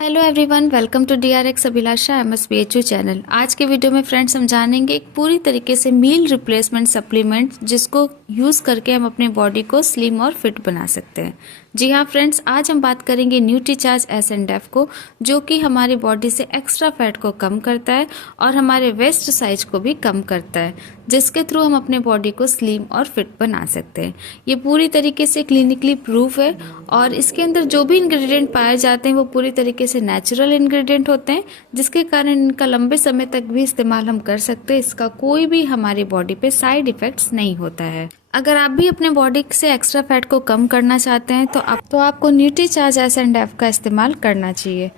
Hello everyone, welcome to DRX Abhilasha MSPHU channel. आज के video में फ्रेंड्स हम जानेंगे एक पूरी तरीके से मील रिप्लेसमेंट सप्लीमेंट जिसको यूज़ करके हम अपने बॉडी को स्लिम और फिट बना सकते हैं। जी हाँ फ्रेंड्स, आज हम बात करेंगे न्यूट्रीचार्ज S&F को, जो कि हमारी बॉडी से एक्स्ट्रा फैट को कम करता है और हमारे वेस्ट साइज को भी कम करता है, जिसके थ्रू हम अपने बॉडी को स्लिम और फिट बना सकते हैं। ये पूरी तरीके से क्लिनिकली प्रूफ है और इसके अंदर जो भी इंग्रेडिएंट पाए जाते हैं वो पूरी तरीके से नेचुरल इंग्रेडिएंट होते हैं, जिसके कारण इनका लंबे समय तक भी इस्तेमाल हम कर सकते हैं। इसका कोई भी हमारी बॉडी पे साइड इफेक्ट्स नहीं होता है। अगर आप भी अपने बॉडी से एक्स्ट्रा फैट को कम करना चाहते हैं तो आपको न्यूट्रीचार्ज S&F का इस्तेमाल करना चाहिए।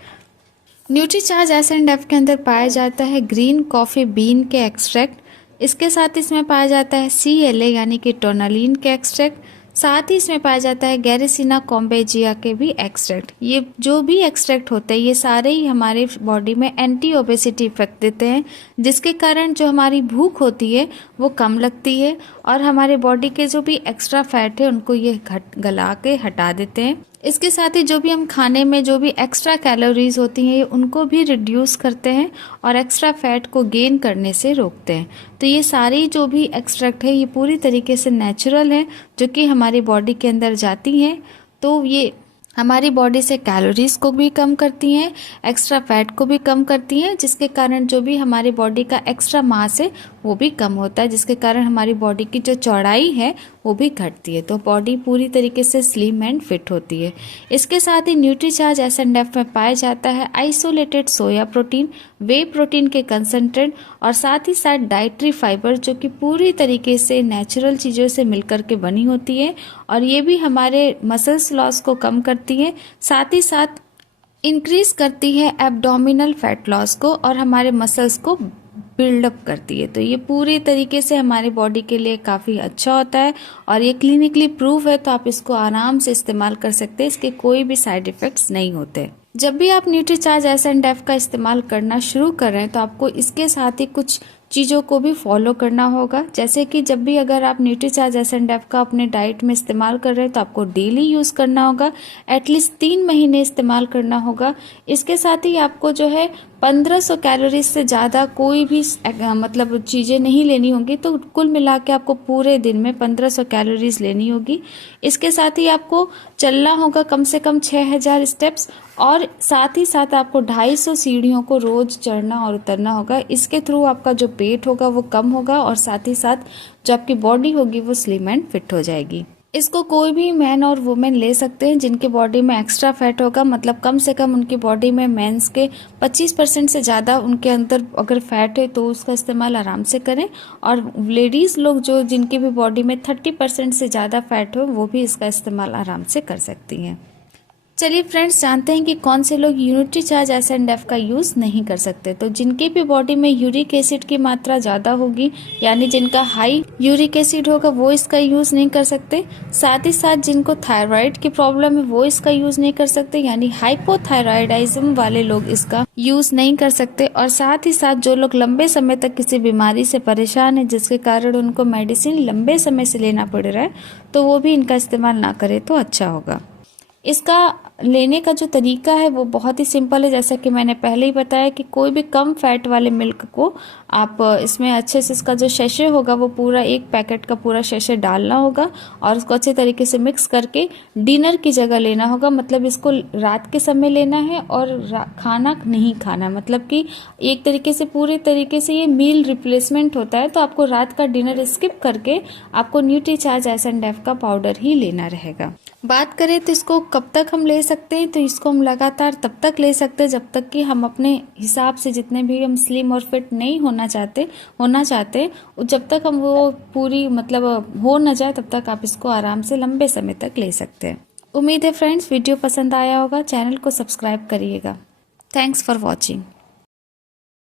न्यूट्रीचार्ज S&F के अंदर पाया जाता है ग्रीन कॉफ़ी बीन के एक्सट्रैक्ट, इसके साथ इसमें पाया जाता है CLA यानी कि टोनालिन के एक्सट्रैक्ट, साथ ही इसमें पाया जाता है गैरेसिना कॉम्बेजिया के भी एक्सट्रैक्ट। ये जो भी एक्सट्रैक्ट होते हैं ये सारे ही हमारे बॉडी में एंटी ओबेसिटी इफेक्ट देते हैं, जिसके कारण जो हमारी भूख होती है वो कम लगती है और हमारे बॉडी के जो भी एक्स्ट्रा फैट है उनको ये गला के हटा देते हैं। इसके साथ ही जो भी हम खाने में जो भी एक्स्ट्रा कैलोरीज होती हैं उनको भी रिड्यूस करते हैं और एक्स्ट्रा फैट को गेन करने से रोकते हैं। तो ये सारी जो भी एक्सट्रैक्ट है ये पूरी तरीके से नेचुरल है, जो कि हमारी बॉडी के अंदर जाती हैं। तो ये हमारी बॉडी से कैलोरीज को भी कम करती हैं, एक्स्ट्रा फैट को भी कम करती हैं, जिसके कारण जो भी हमारी बॉडी का एक्स्ट्रा मास है वो भी कम होता है, जिसके कारण हमारी बॉडी की जो चौड़ाई है वो भी घटती है। तो बॉडी पूरी तरीके से स्लिम एंड फिट होती है। इसके साथ ही न्यूट्रीचार्ज S&F में पाया जाता है आइसोलेटेड सोया प्रोटीन, वे प्रोटीन के कंसंट्रेट और साथ ही साथ डाइटरी फाइबर, जो कि पूरी तरीके से नेचुरल चीज़ों से मिलकर के बनी होती है और ये भी हमारे मसल्स लॉस को कम करती है, साथ ही साथ इंक्रीज करती है एब्डोमिनल फैट लॉस को और हमारे मसल्स को बिल्डअप करती है। तो ये पूरी तरीके से हमारी बॉडी के लिए काफ़ी अच्छा होता है और ये क्लिनिकली प्रूव है, तो आप इसको आराम से इस्तेमाल कर सकते हैं। इसके कोई भी साइड इफ़ेक्ट्स नहीं होते। जब भी आप न्यूट्रीचार्ज S&F का इस्तेमाल करना शुरू कर रहे हैं तो आपको इसके साथ ही कुछ चीज़ों को भी फॉलो करना होगा। जैसे कि जब भी अगर आप न्यूट्रीचार्ज S&F का अपने डाइट में इस्तेमाल कर रहे हैं तो आपको डेली यूज़ करना होगा, एटलीस्ट 3 महीने इस्तेमाल करना होगा। इसके साथ ही आपको जो है 1500 कैलोरीज से ज़्यादा कोई भी मतलब चीज़ें नहीं लेनी होगी। तो कुल मिला के आपको पूरे दिन में 1500 कैलोरीज लेनी होगी। इसके साथ ही आपको चलना होगा कम से कम 6000 स्टेप्स और साथ ही साथ आपको 250 सीढ़ियों को रोज़ चढ़ना और उतरना होगा। इसके थ्रू आपका जो पेट होगा वो कम होगा और साथ ही साथ जो आपकी बॉडी होगी वो स्लिम एंड फिट हो जाएगी। इसको कोई भी मैन और वुमेन ले सकते हैं जिनकी बॉडी में एक्स्ट्रा फैट होगा, मतलब कम से कम उनकी बॉडी में मेंस के 25% से ज़्यादा उनके अंदर अगर फैट है तो उसका इस्तेमाल आराम से करें। और लेडीज़ लोग जो जिनकी भी बॉडी में 30% से ज़्यादा फैट हो वो भी इसका इस्तेमाल आराम से कर सकती हैं। चलिए फ्रेंड्स, जानते हैं कि कौन से लोग न्यूट्रीचार्ज S&F का यूज़ नहीं कर सकते। तो जिनके भी बॉडी में यूरिक एसिड की मात्रा ज़्यादा होगी, यानी जिनका हाई यूरिक एसिड होगा, वो इसका यूज़ नहीं कर सकते। साथ ही साथ जिनको थायराइड की प्रॉब्लम है वो इसका यूज़ नहीं कर सकते, यानी हाइपोथायराइडिज्म वाले लोग इसका यूज़ नहीं कर सकते। और साथ ही साथ जो लोग लंबे समय तक किसी बीमारी से परेशान है जिसके कारण उनको मेडिसिन लंबे समय से लेना पड़ रहा है, तो वो भी इनका इस्तेमाल ना करे तो अच्छा होगा। इसका लेने का जो तरीका है वो बहुत ही सिंपल है। जैसा कि मैंने पहले ही बताया कि कोई भी कम फैट वाले मिल्क को आप इसमें अच्छे से इसका जो शैशे होगा वो पूरा 1 पैकेट का पूरा शैशे डालना होगा और उसको अच्छे तरीके से मिक्स करके डिनर की जगह लेना होगा। मतलब इसको रात के समय लेना है और खाना नहीं खाना, मतलब कि एक तरीके से पूरे तरीके से ये मील रिप्लेसमेंट होता है। तो आपको रात का डिनर स्किप करके आपको न्यूट्रीचार्ज S&F का पाउडर ही लेना रहेगा। बात करें तो इसको कब तक हम ले सकते हैं, तो इसको हम लगातार तब तक ले सकते हैं जब तक कि हम अपने हिसाब से जितने भी हम स्लिम और फिट नहीं होना चाहते जब तक हम वो पूरी मतलब हो न जाए तब तक आप इसको आराम से लंबे समय तक ले सकते हैं। उम्मीद है फ्रेंड्स वीडियो पसंद आया होगा। चैनल को सब्सक्राइब करिएगा। Thanks for watching.